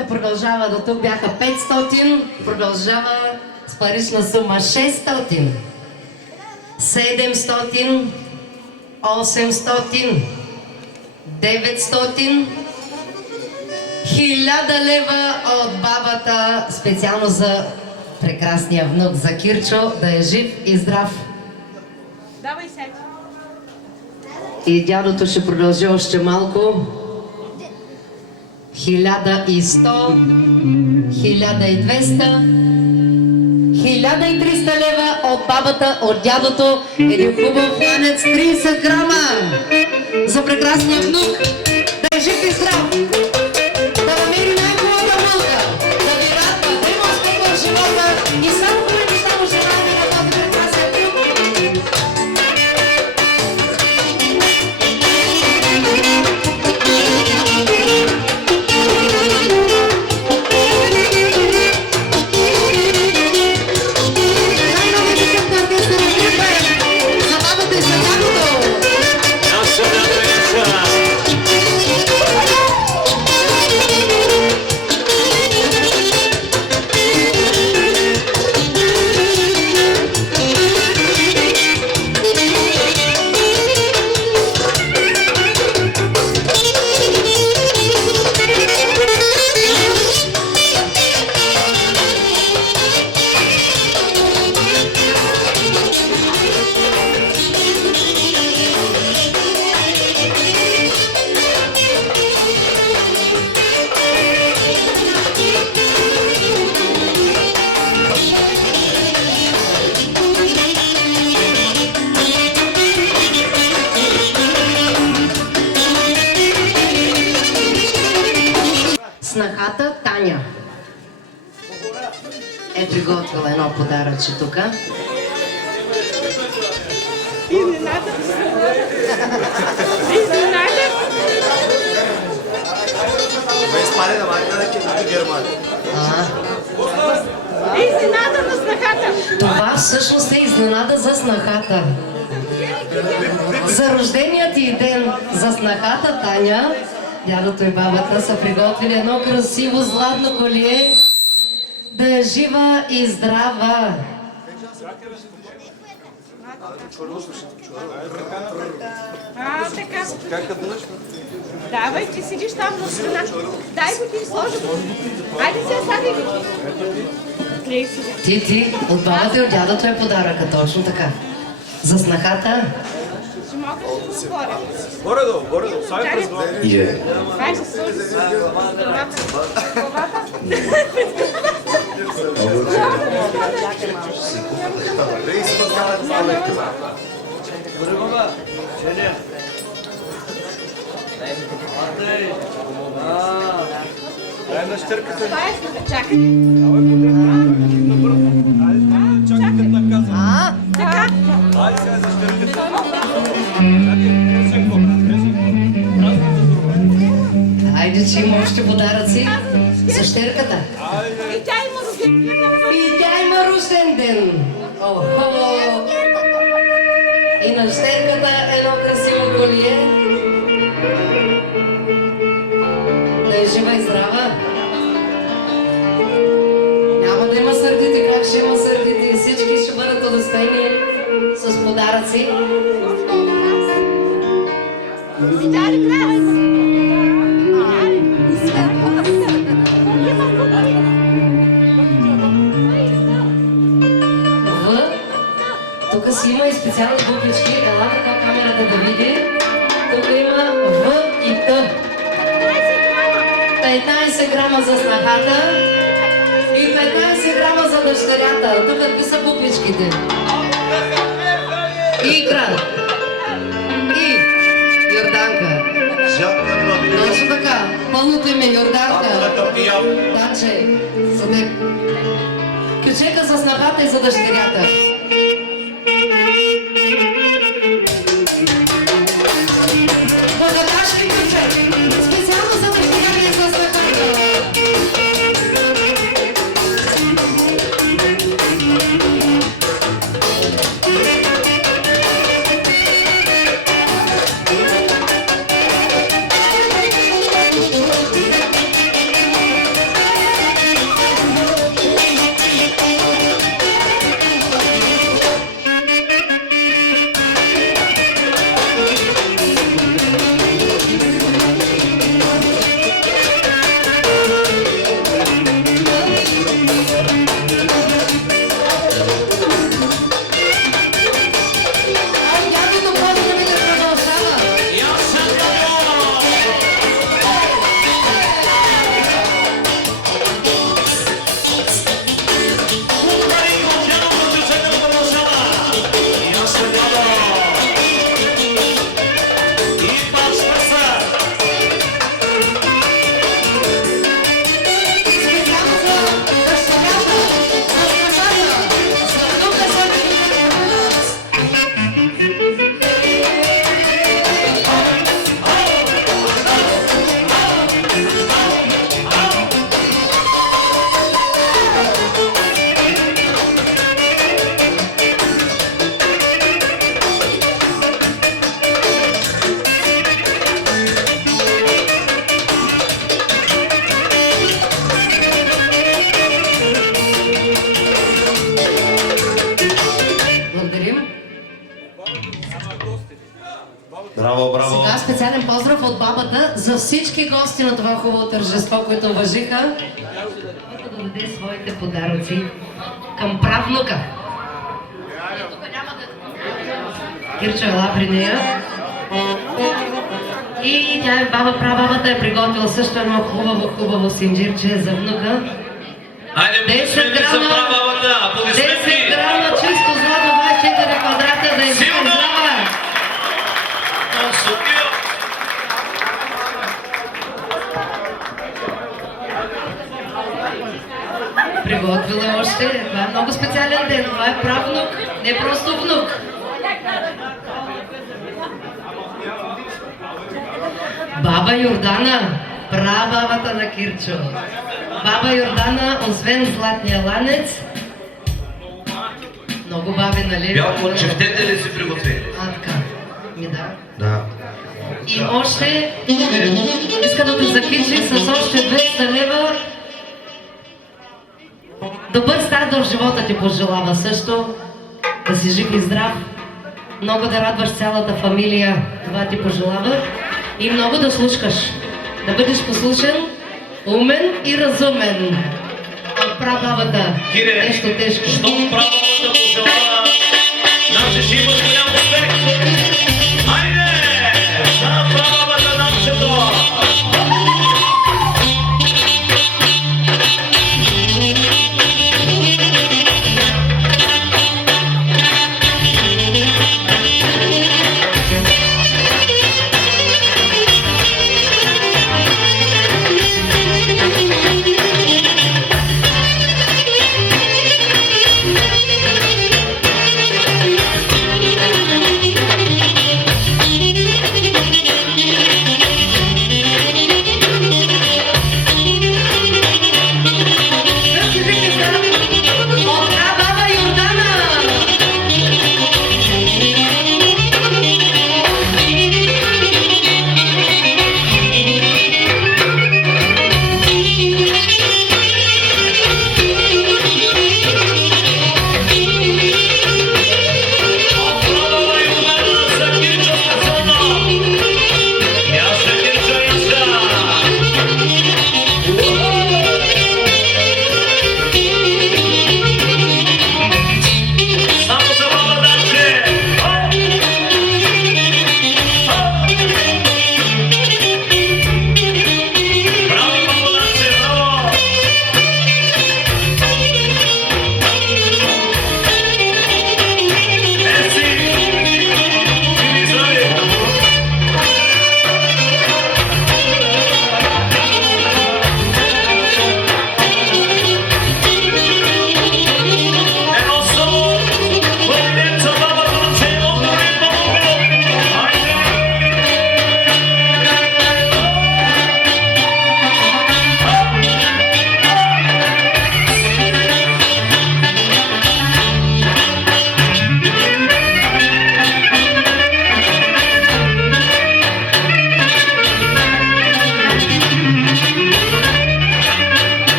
Сумата продължава до тук, бяха 500, продължава с парична сума 600, 700, 800, 900, 1000 лева от бабата, специално за прекрасния внук, за Кирчо, да е жив и здрав. Давай сега. И дядото ще продължи още малко. 1100, 1200, 1300 лева от бабата, от дядото. Един хубав хланец, 30 грама за прекрасния внук. Да е жив и здрав! Да намери най-хубава мълка, да ви радва, да има успех в живота и само хубави неща му желаем и на този прекрасен внук. Снахата Таня е приготвила едно подаръче тук. Изненада. Изненада. Изненада на снахата. Това всъщност е изненада за снахата. За рожденият ти ден за снахата Таня, дядото и бабата са приготвили едно красиво златно колие. Да е жива и здрава! Така. Давай, ти седиш там на страна. Дай го ти сложи го. Айде сега сади ги. Ти, от бабата и от дядото е подаръка, точно така. За снахата. Ще мога да се говоря. Горе-долу, сами през главата. Айде, сложи си главата. Дай на щърката. Това е снаха. Чакай. Чакай да казвам. Така. Ай сега за щърката. Айде, че има още подаръци за щерката. И тя има рожден ден. И тя има рожден ден. Охо! И на щерката едно красиво колие. Да е жива и здрава. Няма да има сърдити, как ще има сърдити. Всички ще бъдат удостоени с подаръци. Видя ли края? Тук си има и специални буквички. Ела така камерата да види. Тук има В и Т. 15 грама за снахата и 15 грама за дъщерята. Тук какви са буквичките? Икра. И Йорданка. Точно така. Пълното име Йорданка. Танче, за теб. Ключека за снахата и за дъщерята. Благодаршки ключек. Специално за дъщерята и за снахата. специален поздрав от бабата за всички гости на това хубаво тържество, които уважиха. Който да даде своите подаръци към правнука. Кирчо ела при нея. И тя е прабабата е приготвила също едно хубаво синджирче за внука. Хайде, 10 грама, бабата, 10 грама чисто злато, 24 квадрата да е здрава. Приготвила още. Това е много специален ден. Това е правнук, не просто внук. Баба Йордана, прабабата на Кирчо. Баба Йордана, освен златния ланец, много баби, нали? Бялко, чехтете ли си приготвили? Така. Ми да. Да. И още иска да те закичи с още 200 лева. Добър старт в живота ти пожелава също. Да си жив и здрав. Много да радваш цялата фамилия. Това ти пожелава. И много да слушкаш. Да бъдеш послушен, умен и разумен. От прабабата. Кире, Нещо тежко. щом прабабата пожелава, значи ще имаш голяма